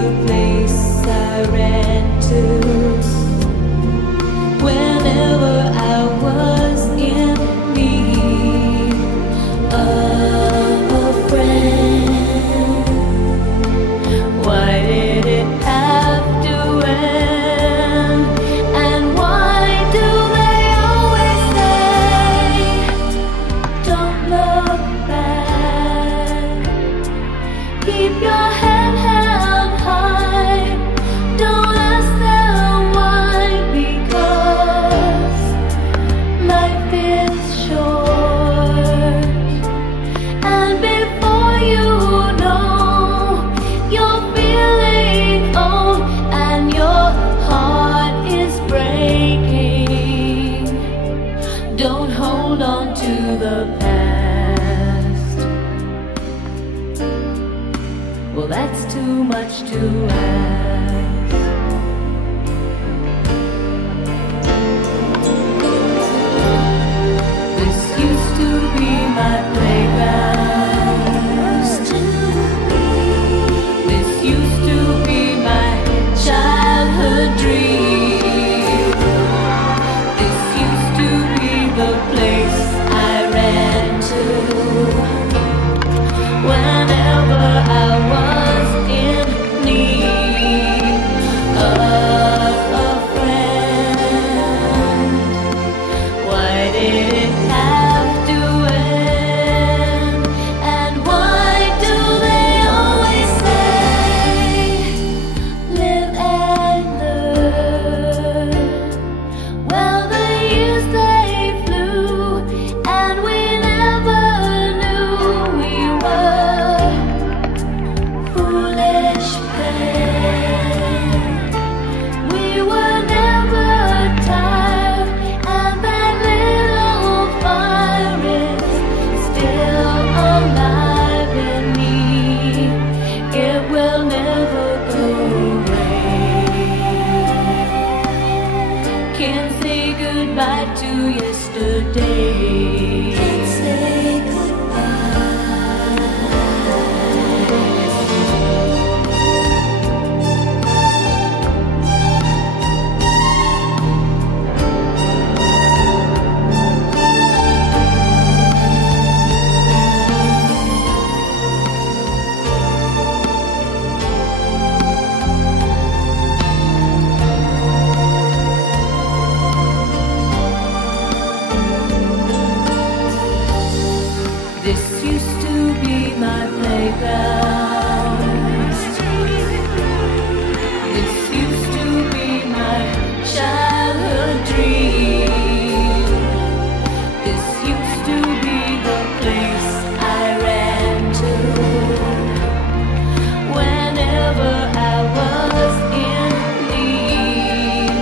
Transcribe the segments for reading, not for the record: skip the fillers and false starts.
the place I ran to whenever I was in need of a friend. Why did it have to end? And why do they always say, don't look back, keep your head held high, don't ask them why, because life is short. And before you know, you're feeling old and your heart is breaking. Don't hold on to the past. Well, that's too much to ask. This used to be my playground. This used to be my childhood dream. This used to be the place I ran to whenever I was in need of a friend. Why did it have to end? And why do they always say, live and learn? Well, the years they flew, and we never knew we were foolish then. We were never tired, and that little fire is still alive in me. It will never go away. Can't say goodbye to yesterday. Can't say this used to be my playground. This used to be my childhood dream. This used to be the place I ran to whenever I was in need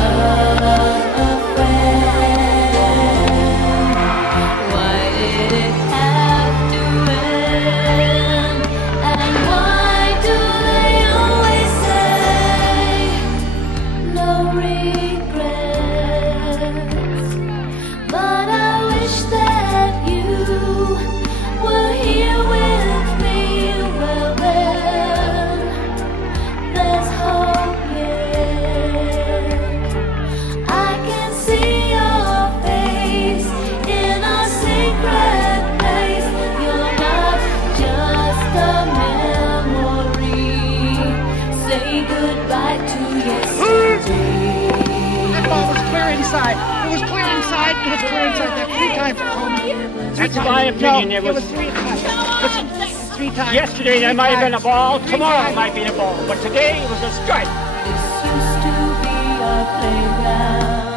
of a friend. Why did it have to end? And why do they always say, no regrets? But I wish that you were here with me. Well, then there's hope yet. I can see your face in a secret place. You're not just a memory. Say goodbye to yesterday. That ball was clear inside. It was clear inside. It was clear inside. That 3 times. That's my opinion. No, It was 3 times. 3 times. yesterday there might have been a ball, tomorrow it might be a ball, but today it was a strike. This used to be our playground.